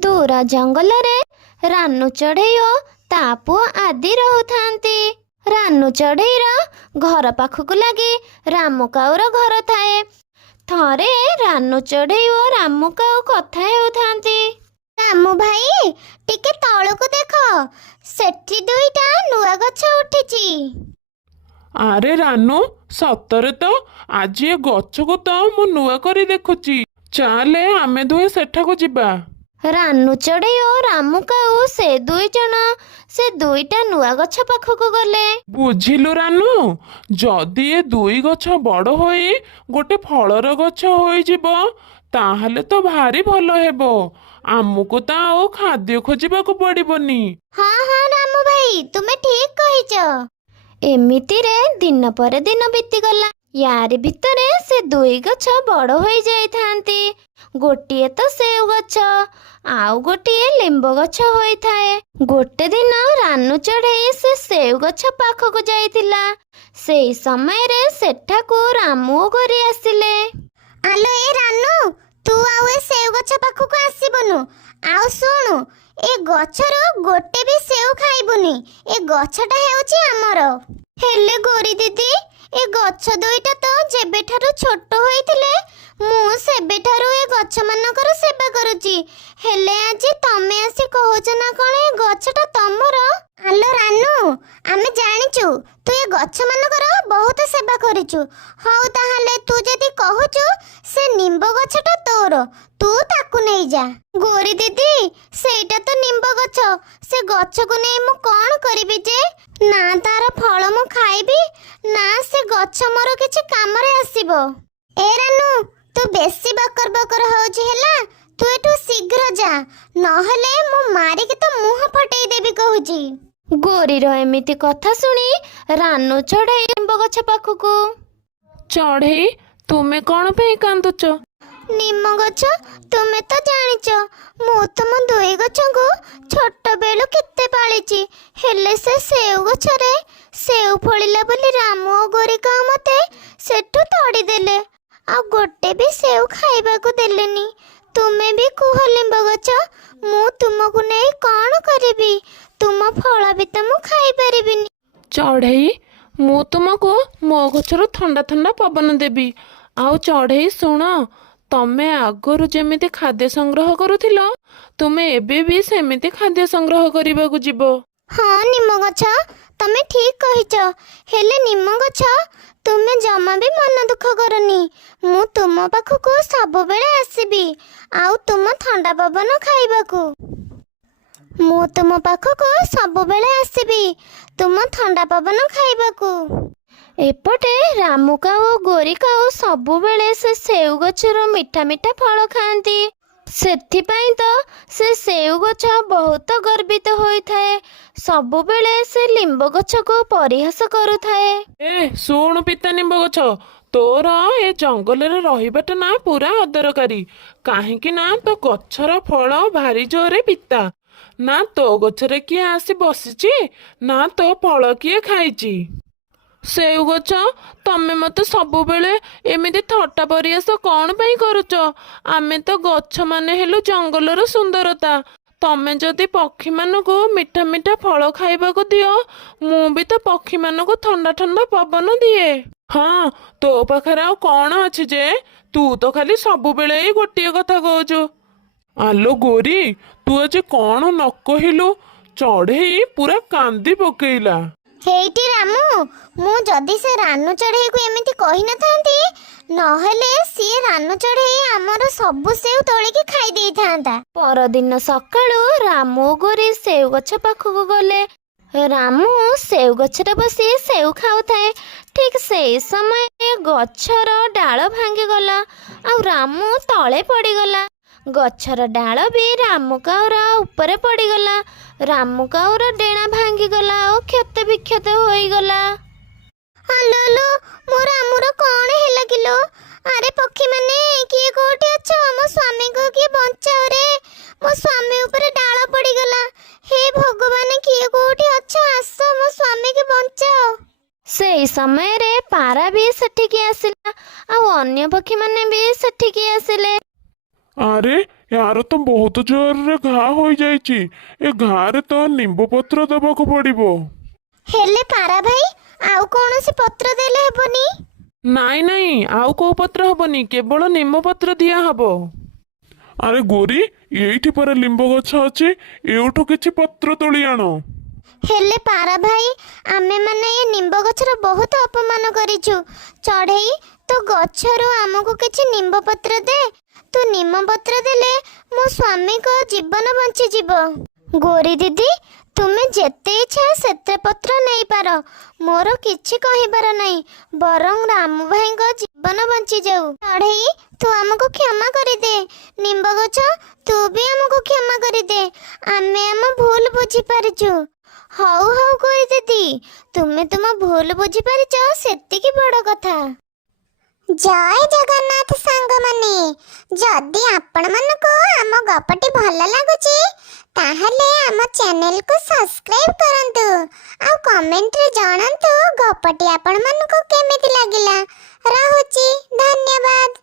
ଦୂର ଜଙ୍ଗଲରେ ରାନୁ ଚଢ଼େଇ ଓ ତା ପୁଅ ଆଦି ରହୁଥାନ୍ତି। ରାନୁ ଚଢ଼େଇର ଘର ପାଖକୁ ଲାଗି ରାମୁ କାଉର ଘର ଥାଏ। ଥରେ ରାନୁ ଚଢ଼େଇ ଓ ରାମୁ କାଉ କଥା ହେଉଥାନ୍ତି। ରାମୁ ଭାଇ, ଟିକେ ତଳକୁ ଦେଖ, ସେଠି ଦୁଇଟା ନୂଆ ଗଛ ଉଠିଛି। ଆରେ ରାନୁ, ସତରେ ତ ଆଜି ଏ ଗଛକୁ ତ ମୁଁ ନୂଆ କରି ଦେଖୁଛି। ଚାଲେ ଆମେ ଦୁହେଁ ସେଠାକୁ ଯିବା। ରାନୁ ଚଢ଼େଇ ଓ ରାମୁ କାଉ ସେ ଦୁଇଟା ନୂଆ ଗଛ ପାଖକୁ ଗଲେ। ବୁଝିଲୁ ରାନୁ, ଯଦି ଏ ଦୁଇ ଗଛ ବଡ଼ ହୋଇ ଗୋଟେ ଫଳର ଗଛ ହୋଇଯିବ ତାହେଲେ ତ ଭାରି ଭଲ ହେବ। ଆମକୁ ତ ଆଉ ଖାଦ୍ୟ ଖୋଜିବାକୁ ପଡ଼ିବନି। ହଁ ହଁ ରାମୁ ଭାଇ, ତୁମେ ଠିକ କହିଛ। ଏମିତିରେ ଦିନ ପରେ ଦିନ ବିତିଗଲା। ୟାରି ଭିତରେ ସେ ଦୁଇ ଗଛ ବଡ଼ ହୋଇଯାଇଥାନ୍ତି। ଗୋଟିଏ ତ ସେଉ ଗଛ, ଆଉ ଗୋଟିଏ ଲିମ୍ବ ଗଛ ହୋଇଥାଏ। ଗୋଟେ ଦିନ ରାନୁ ଚଢ଼େଇ ସେ ସେଉ ଗଛ ପାଖକୁ ଯାଇଥିଲା। ସେଇ ସମୟରେ ସେଠାକୁ ରାମୁ ଓ ଗୋରି ଆସିଲେ। ଆଲୋ ଏ ରାନୁ, ତୁ ଆଉ ଏ ସେଉ ଗଛ ପାଖକୁ ଆସିବୁନୁ। ଆଉ ଶୁଣୁ, ଏ ଗଛରୁ ଗୋଟେ ବି ସେଉ ଖାଇବୁନି। ଏ ଗଛଟା ହେଉଛି ଆମର। ହେଲେ ଗୋରି ଦିଦି, ଏ ଗଛ ଦୁଇଟା ତ ଯେବେଠାରୁ ଛୋଟ ହୋଇଥିଲେ ମୁଁ ସେବେଠାରୁ ଏ ଗଛ ମାନଙ୍କର ସେବା କରୁଛି। ହେଲେ ଆଜି ତମେ ଆସି କହୁଛ ନା କଣ ଏ ଗଛଟା ତମର? ଆଲୋ ରାନୁ, ଆମେ ଜାଣିଛୁ ତୁ ଏ ଗଛ ମାନଙ୍କର ବହୁତ ସେବା କରିଛୁ। ହଉ ତାହେଲେ ତୁ ଯଦି କହୁଛୁ ସେ ନିମ୍ବ ଗଛଟା ତୋର, ତୁ ତାକୁ ନେଇଯା। ଗୋରି ଦିଦି, ସେଇଟା ତ ନିମ୍ବ ଗଛ। ସେ ଗଛକୁ ନେଇ ମୁଁ କଣ କରିବି ଯେ? ନା ତାର ଫଳ ମୁଁ ଖାଇବି, ନା ସେ ଗଛ ମୋର କିଛି କାମରେ ଆସିବ। ଏ ରାନୁ, ତୁ ବେଶୀ ବକର ବକର ହଉଛି ହେଲା। ତୁ ଏଠୁ ଶୀଘ୍ର ଯା, ନହେଲେ ମୁଁ ମାରିକି ତ ମୁହଁ ଫଟେଇ ଦେବି କହୁଛି। ଗୋରିର ଏମିତି କଥା ଶୁଣି ରାନୁ ଚଢ଼େଇ ଲିମ୍ବ ଗଛ ପାଖକୁ। ଚଢ଼େଇ, ତୁମେ କଣ ପାଇଁ କାନ୍ଦୁଛ? ନିମ ଗଛ, ତୁମେ ତ ଜାଣିଛ ମୁଁ ତମ ଦୁଇ ଗଛକୁ ଛୋଟ ବେଳୁ କେତେ ପାଳିଛି। ହେଲେ ସେ ସେଉ ଗଛରେ ସେଉ ଫଳିଲା ବୋଲି ରାମୁ ଓ ଗୋରିକା ମତେ ସେଠୁ ତଡ଼ିଦେଲେ। ଆଉ ଗୋଟେ ବି ସେଉ ଖାଇବାକୁ ଦେଲେନି। ତୁମେ ବି କୁହ ଲିମ୍ବ ଗଛ, ମୁଁ ତୁମକୁ ନେଇ କଣ କରିବି? ତୁମ ଫଳ ବି ତ ମୁଁ ଖାଇପାରିବିନି। ଚଢ଼େଇ, ମୁଁ ତୁମକୁ ମୋ ଗଛରୁ ଥଣ୍ଡା ଥଣ୍ଡା ପବନ ଦେବି। ଆଉ ଚଢ଼େଇ ଶୁଣ, ତମେ ଆଗରୁ ଯେମିତି ଖାଦ୍ୟ ସଂଗ୍ରହ କରୁଥିଲ, ତୁମେ ଏବେ ବି ସେମିତି ଖାଦ୍ୟ ସଂଗ୍ରହ କରିବାକୁ ଯିବ। ହଁ ନିମ ଗଛ, ତମେ ଠିକ କହିଛ। ହେଲେ ନିମ ଗଛ, ତୁମେ ଜମା ବି ମନ ଦୁଃଖ କରନି। ମୁଁ ତୁମ ପାଖକୁ ସବୁବେଳେ ଆସିବି, ଆଉ ତୁମ ଥଣ୍ଡା ପବନ ଖାଇବାକୁ। ମୁଁ ତୁମ ପାଖକୁ ସବୁବେଳେ ଆସିବି, ତୁମ ଥଣ୍ଡା ପବନ ଖାଇବାକୁ। ଏପଟେ ରାମୁ କାଉ ଓ ଗୋରି କାଉ ସବୁବେଳେ ସେ ସେଉ ଗଛରୁ ମିଠା ମିଠା ଫଳ ଖାଆନ୍ତି। ସେଥିପାଇଁ ତ ସେ ସେଉ ଗଛ ବହୁତ ଗର୍ବିତ ହୋଇଥାଏ। ସବୁବେଳେ ସେ ଲିମ୍ବ ଗଛକୁ ପରିହାସ କରୁଥାଏ। ଏ ଶୁଣୁ ପିତା ନିମ୍ବ ଗଛ, ତୋର ଏ ଜଙ୍ଗଲରେ ରହିବାଟା ନା ପୁରା ଅଦରକାରୀ। କାହିଁକି ନା ତୋ ଗଛର ଫଳ ଭାରି ଜୋରେ ପିତା। ନା ତୋ ଗଛରେ କିଏ ଆସି ବସିଛି, ନା ତୋ ଫଳ କିଏ ଖାଇଛି। ସେଉ ଗଛ, ତମେ ମତେ ସବୁବେଳେ ଏମିତି ଥଟ୍ଟା ପରିହାସ କଣ ପାଇଁ କରୁଛ? ଆମେ ତ ଗଛମାନେ ହେଲୁ ଜଙ୍ଗଲର ସୁନ୍ଦରତା। ତମେ ଯଦି ପକ୍ଷୀମାନଙ୍କୁ ମିଠା ମିଠା ଫଳ ଖାଇବାକୁ ଦିଅ, ମୁଁ ବି ତ ପକ୍ଷୀମାନଙ୍କୁ ଥଣ୍ଡା ଥଣ୍ଡା ପବନ ଦିଏ। ହଁ, ତୋ ପାଖରେ ଆଉ କଣ ଅଛି ଯେ? ତୁ ତ ଖାଲି ସବୁବେଳେ ଏଇ ଗୋଟିଏ କଥା କହୁଛୁ। ଆଲୋ ଗୋରି, ତୁ ଆଜି କଣ ନ କହିଲୁ? ଚଢ଼େଇ ପୁରା କାନ୍ଦି ପକେଇଲା। ହେଇଟି ରାମୁ, ମୁଁ ଯଦି ସେ ରାନୁ ଚଢ଼େଇକୁ ଏମିତି କହିନଥାନ୍ତି, ନହେଲେ ସିଏ ରାନୁ ଚଢ଼େଇ ଆମର ସବୁ ସେଉ ତୋଳିକି ଖାଇ ଦେଇଥାନ୍ତା। ପରଦିନ ସକାଳୁ ରାମୁ ଓ ଗୋରି ସେଉ ଗଛ ପାଖକୁ ଗଲେ। ରାମୁ ସେଉ ଗଛରେ ବସି ସେଉ ଖାଉଥାଏ। ଠିକ୍ ସେଇ ସମୟରେ ଗଛର ଡାଳ ଭାଙ୍ଗିଗଲା, ଆଉ ରାମୁ ତଳେ ପଡ଼ିଗଲା। ଗଛର ଡାଳ ବି ରାମୁ କାଉର ଉପରେ ପଡ଼ିଗଲା। ରାମୁ କାଉର ଡେଣା ଭାଙ୍ଗିଗଲା ଓ କ୍ଷତ ବିକ୍ଷତ ହୋଇଗଲା। ଆଲୋ, ମୋ ରାମୁର କଣ ହେଲା କିଲୋ? ଆରେ ପକ୍ଷୀମାନେ, କିଏ କୋଉଠି ଅଛ? ମୋ ସ୍ୱାମୀକୁ କିଏ ବଞ୍ଚାଅ ରେ। ମୋ ସ୍ୱାମୀ ଉପରେ ଡାଳ ପଡ଼ିଗଲା। ହେ ଭଗବାନ, କିଏ କୋଉଠି ଅଛ? ଆସ, ମୋ ସ୍ୱାମୀକି ବଞ୍ଚାଅ। ସେଇ ସମୟରେ ପାରା ବି ସେଠିକି ଆସିଲା, ଆଉ ଅନ୍ୟ ପକ୍ଷୀମାନେ ବି ସେଠିକି ଆସିଲେ। ଆରେ ୟାର ତ ବହୁତ ଜୋରରେ ଘା ହୋଇଯାଇଛି। ଏ ଘାରେ ତ ନିମ୍ବ ପତ୍ର ଦେବାକୁ ପଡିବ। ହେଲେ ପାରା ଭାଇ ଆଉ କୌଣସି ପତ୍ର ଦେଲେ ହେବନି? ନାଇଁ ନାଇଁ, ଆଉ କୋଉ ପତ୍ର ହବନି, କେବଳ ନିମ ପତ୍ର ଦିଆହବ। ଆରେ ଗୋରି, ଏଇଠି ପରା ଲିମ୍ବ ଗଛ ଅଛି, ଏଉଠୁ କିଛି ପତ୍ର ତୋଳି ଆଣ। ହେଲେ ପାରା ଭାଇ ଆମେମାନେ ଏ ନିମ୍ବ ଗଛର ବହୁତ ଅପମାନ କରିଛୁ। ଚଢ଼େଇ, ତୁ ଗଛରୁ ଆମକୁ କିଛି ନିମ୍ବ ପତ୍ର ଦେ। ତୁ ନିମ ପତ୍ର ଦେଲେ ମୋ ସ୍ୱାମୀଙ୍କ ଜୀବନ ବଞ୍ଚିଯିବ। ଗୋରି ଦିଦି, ତୁମେ ଯେତେ ଇଚ୍ଛା ସେତେ ପତ୍ର ନେଇପାର, ମୋର କିଛି କହିବାର ନାହିଁ। ବରଂ ରାମୁ ଭାଇଙ୍କ ଜୀବନ ବଞ୍ଚିଯାଉ। ଚଢ଼େଇ, ତୁ ଆମକୁ କ୍ଷମା କରିଦେ। ନିମ୍ବ ଗଛ, ତୁ ବି ଆମକୁ କ୍ଷମା କରିଦେ। ଆମେ ଆମ ଭୁଲ ବୁଝିପାରିଛୁ। ହଉ ହଉ ଗୋରି ଦିଦି, ତୁମେ ତୁମ ଭୁଲ ବୁଝିପାରିଛ, ସେତିକି ବଡ଼ କଥା। ଜୟ ଜଗନ୍ନାଥ ସାଙ୍ଗମାନେ। ଯଦି ଆପଣମାନଙ୍କୁ ଆମ ଗପଟି ଭଲ ଲାଗୁଛି ତାହେଲେ ଆମ ଚ୍ୟାନେଲକୁ ସବସ୍କ୍ରାଇବ କରନ୍ତୁ ଆଉ କମେଣ୍ଟରେ ଜଣାନ୍ତୁ ଗପଟି ଆପଣମାନଙ୍କୁ କେମିତି ଲାଗିଲା। ରହୁଛି, ଧନ୍ୟବାଦ।